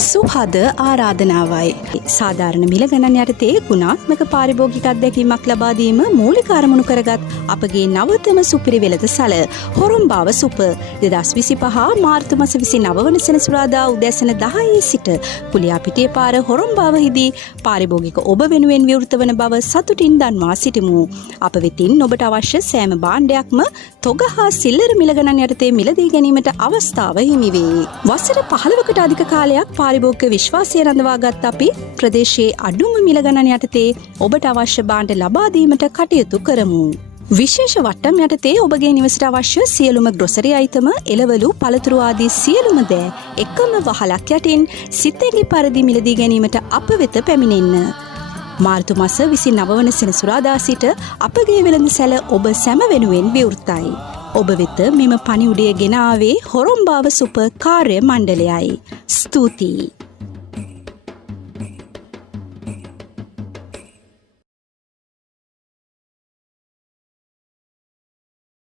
සුහද ආරාධනාවයි. සාධාරණ මිල ගණන් යටතේ ගුණාත්මක පාරිභෝගික අත්දැකීමක් ලබා දීම මූලික අරමුණු කරගත් අපගේ නවතම සුපිරිවෙළඳ සැල හොරම්බාව සුප 2025 මාර්තු මාස 29 වන සෙනසුරාදා උදෑසන 10 සිට පුලියාපිටිය පාර හොරම්බාවහිදී පාරිභෝගික ඔබ වෙනුවෙන් විවෘත වන බව සතුටින් දන්වා සිටිමු. අප වෙතින් ඔබට අවශ්‍ය සෑම භාණ්ඩයක්ම තොග හා සිල්ලර මිල ගණන් යටතේ මිලදී ගැනීමට අවස්ථාව හිමි වේ. වසර 15කට අධික කාලයක් පාරිභෝගික විශ්වාසය රඳවාගත් අපි ප්‍රදේශයේ අඩුම මිල ගණන් යටතේ ඔබට අවශ්‍ය භාණ්ඩ ලබා දීමට කටයුතු කරමු. විශේෂ වට්ටම් යටතේ ඔබගේ නිවසට අවශ්‍ය සියලුම ග්‍රොසරි අයිටම, එළවලු, පළතුරු ආදී සියලුම දෑ එකම වහලක් යටින් සිතැඟි පරිදි මිලදී ගැනීමට අප වෙත පැමිණෙන්න. මාර්තු මාස 29 වන සෙනසුරාදා සිට අපගේ වෙළඳ සැල ඔබ සැම වෙනුවෙන් විවෘතයි. ඔබ වෙත මෙම පණිවුඩය ගෙන ආවේ හොරම්බාව සුප කාර්ය මණ්ඩලයයි. ස්තුතියි.